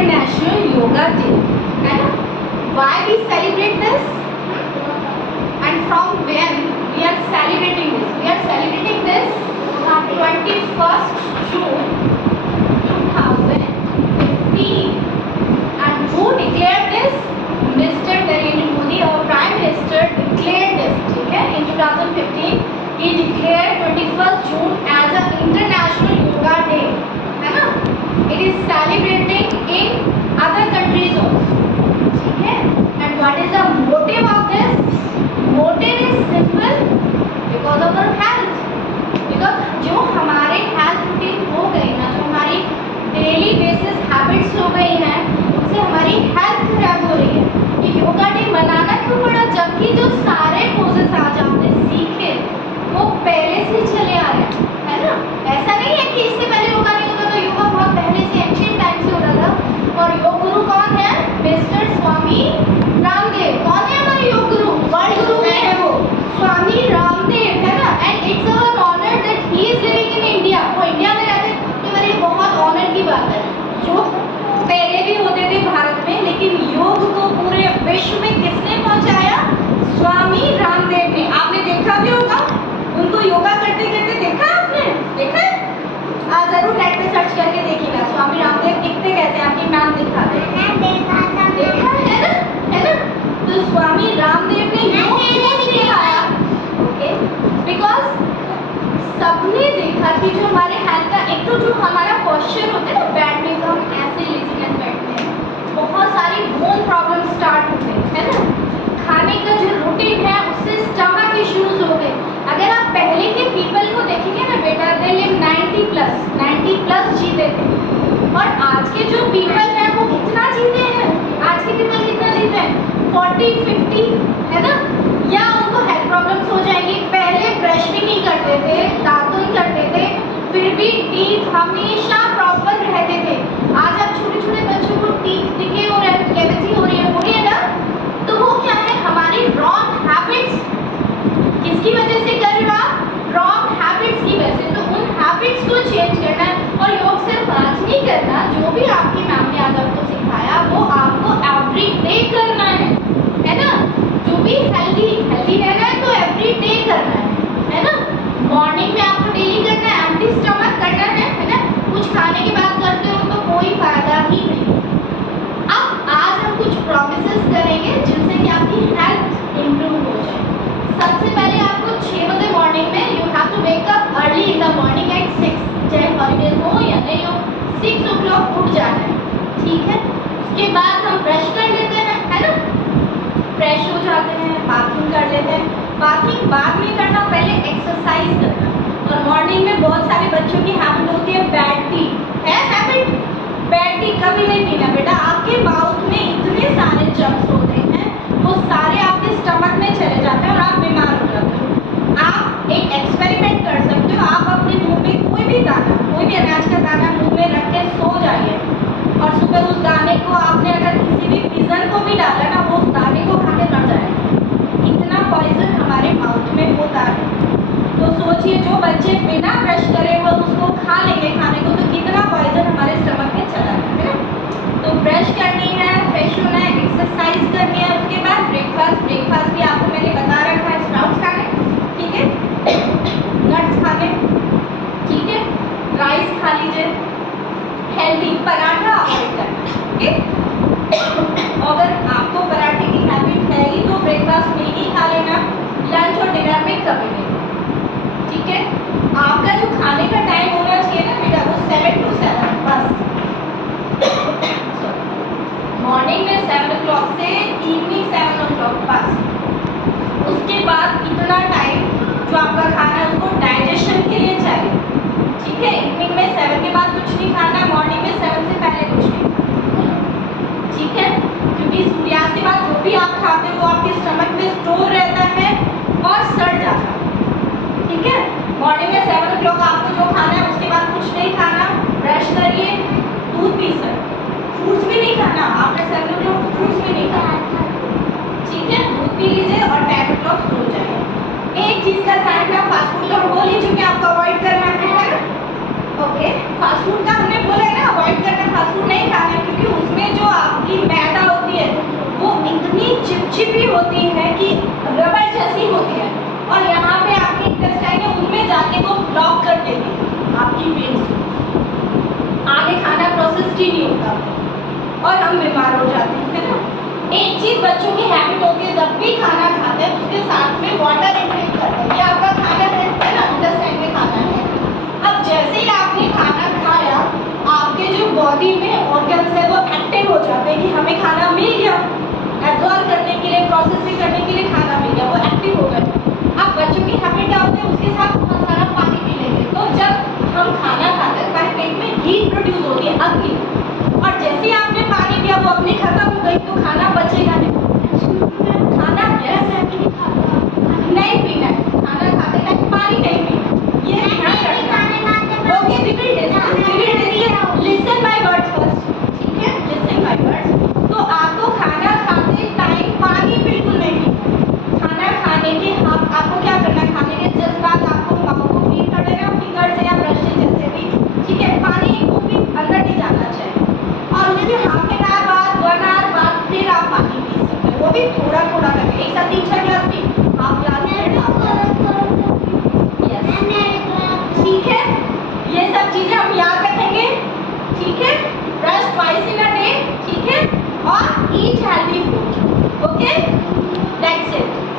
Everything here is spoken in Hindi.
इंटरनेशनल योगा डे, है ना? Why we celebrate this? And from when we are celebrating this? We are celebrating this 21st June 2015. And who declared this? Mr. Narendra Modi, our Prime Minister, declared this. ठीक है? In 2015, he declared 21st June as an International Yoga Day. है ना? It is celebrating in other countries also. ठीक है? And what is the motive of this? Motive is simple, because of our health. Because जो हमारे health routine हो गई ना, जो हमारी daily basis habits हो गई हैं, उससे हमारी health खराब हो रही है. ये योगा डे मनाना क्यों पड़ा? जबकि जो सारे poses आज आपने सीखे वो पहले से चले आ रहे हैं, है ना? ऐसा नहीं है कि इससे पहले योगा नहीं होता था. योगा बहुत पहले से एंशिएंट टाइम से हो रहा था. और योग गुरु कौन है? मिस्टर स्वामी रामदेव. कौन है हमारे योग गुरु? वर्ल्ड गुरु है वो स्वामी रामदेव, है ना? And it's our honour that he is living in India. वो इंडिया में रहते हैं, तो मेरे लिए बहुत ऑनर की बात है. योग पहले भी होते थे भारत में, लेकिन योग को पूरे विश्व में किसने पहुंचाया? स्वामी रामदेव ने. आपने देखा भी होगा उनको योगा करते करते. देखा आपने? देखा? आज जरूर नेट पे सर्च करके देखिएगा स्वामी रामदेव दिखते कैसे. आपकी मैम दिखाते हैं. देखा है ना? है ना? तो स्वामी रामदेव ने योग क्यों सिखाया? ओके, बिकॉज सबने देखा कि जो हमारे हेल्थ का एक तो जो हमारा पोस्चर होता है ना, बैठने का हम ऐसे लेजीनेस बैठते हैं, बहुत सारी बोन प्रॉब्लम स्टार्ट होते हैं, है ना? खाने का जो रूटीन है उससे स्टमक इश्यूज हो गए. अगर आप पहले के पीपल को देखेंगे ना बेटा, दे लिव 90 प्लस जीते थे. और आज के जो पीपल हैं वो कितना जीते हैं? आज के पीपल कितना जीते हैं? 40-50, है ना? या उनको हेल्थ प्रॉब्लम्स हो जाएंगी. पहले ब्रश भी नहीं करते थे, दातुन करते थे, फिर भी टीथ हमेशा प्रॉपर रहते थे. आज आप छोटे छोटे बच्चों को टीथ डिके हो रहे हैं, कैविटी हो रही है ना, तो वो क्या है? हमारी रॉन्ग हैबिट्स. किसकी वजह से कर रहे हो आप? रॉन्ग हैबिट्स की वजह से. तो उन हैबिट्स को चेंज करना है. और योग सिर्फ आज नहीं करना, जो भी आपकी मैम ने आज आपको सिखाया वो आपको एवरी डे करना है ना? जो भी हेल्दी रहना है तो एवरी डे करना है ना? मॉर्निंग में आपको डेली करना है, एम्प्टी स्टमक करना है ना? कुछ खाने के बाद करते हो तो कोई फायदा ही नहीं. अब आज हम कुछ प्रॉमिसेस करेंगे जिनसे कि आपकी हेल्थ इंप्रूव हो जाए. सबसे पहले आपको 6 बजे मॉर्निंग में you have to wake up early in the morning at 6. चाहे हॉलीडेज हो या नहीं हो, 6 o'clock उठ जाना है. ठीक है? उसके बाद हम ब्रश कर लेते हैं, है ना? फ्रेश हो जाते हैं, बाथिंग कर लेते हैं. बाथिंग बाद में करना, पहले एक्सरसाइज करना. और मॉर्निंग में बहुत सारे बच्चों की हैबिट होती है बैड टी. है हैबिट? बैड टी कभी नहीं पीना बेटा. आपके माउथ में इतने सारे जर्म्स होते हैं, वो सारे आपके स्टमक में चले जाते हैं और आप बीमार हो जाते हो. आप एक एक्सपेरिमेंट कर सकते हो. आप अपने मुंह में कोई भी दाना, कोई भी अनाज का दाना मुंह में रख के सो जाइए, और सुबह उस दाने को आपने अगर किसी भी पिजन को भी डाला ना, वो उस दाने को खा के मर जाएगा. इतना पॉइजन हमारे माउथ में होता है. तो सोचिए जो बच्चे बिना ब्रश करे वो उसको खा लेंगे खाने को, तो कितना पॉइजन हमारे स्टमक में चला जाएगा, है ना? तो ब्रश करनी है, फ्रेश होना है, एक्सरसाइज करनी है. उसके बाद ब्रेकफास्ट भी आपको मैंने बता रखा है. स्प्राउट्स खाने, ठीक है? नट्स खाने, ठीक है? राइस खा लीजिए, हेल्दी. पराठा अवॉइड करना, ठीक? अगर आपको पराठे की हैबिट है ही तो ब्रेकफास्ट में ही खा लेना, लंच और डिनर में कभी नहीं, ठीक है? आपका जो खाने का टाइम होना चाहिए ना बेटा, वो 7 to 7 बस. मॉर्निंग में 7 o'clock से इवनिंग 7 o'clock बस. उसके बाद इतना टाइम जो आपका खाना है उसको डाइजेशन के लिए चाहिए, ठीक है? इवनिंग में 7 के बाद कुछ नहीं खाना, मॉर्निंग में 7 से पहले कुछ नहीं, ठीक है? क्योंकि सूर्यास्त के बाद जो भी आप खाते हो वो आपके स्टमक में स्टोर रहता है और सड़ जाता है, ठीक है? मॉर्निंग में 7 o'clock आपको जो खाना ही नहीं होता और हम बीमार हो जाते हैं, है ना। एक चीज बच्चों की हैबिट होती है, जब भी खाना खाते हैं उसके साथ में वाटर इंटेक करते हैं। ये आपका खाना है ना, इंटेस्टाइन में खाना है। अब जैसे ही आपने खाना खाया, आपके जो बॉडी में ऑर्गन्स है वो एक्टिव हो जाते हैं कि हमें खाना मिल गया, एब्जॉर्ब करने के लिए, प्रोसेसिंग करने के लिए खाना मिल गया, वो एक्टिव हो गए। अब बच्चों की हैबिट क्या होती है, उसके साथ बहुत सारा पानी पी लेंगे। तो जब हम खाना खाते हैं हमारे पेट में हीट प्रोड्यूस होती है, अग्नि, और जैसे ही आपने पानी पिया वो अग्नि खत्म हो गई तो खाना बचेगा नहीं। खाना नहीं पीना है, खाना खाते टाइम पानी नहीं पीना, ये ध्यान रखना। Okay, we will discuss, listen my words first, ठीक है, listen my words। तो आपको खाना खाते टाइम पानी बिल्कुल नहीं पीना। खाना खाने के आपको क्या करना है, खाने के जस्ट बाद आपको माउथ को क्लीन कर देना फिंगर से या ब्रश से, जैसे भी, ठीक है। पानी एक घूंट भी अंदर नहीं जाना चाहिए, और उसके हाफ एन आवर बाद, 1 आवर बाद फिर आप पानी पी सकते हो, वो भी थोड़ा थोड़ा करके। एक साथ 3-4 गिलास पी, हाफ गिलास, ठीक है। ये सब चीजें हम याद रखेंगे, ठीक है। Brush twice in a day, ठीक है, और ईट हेल्दी फूड, ओके।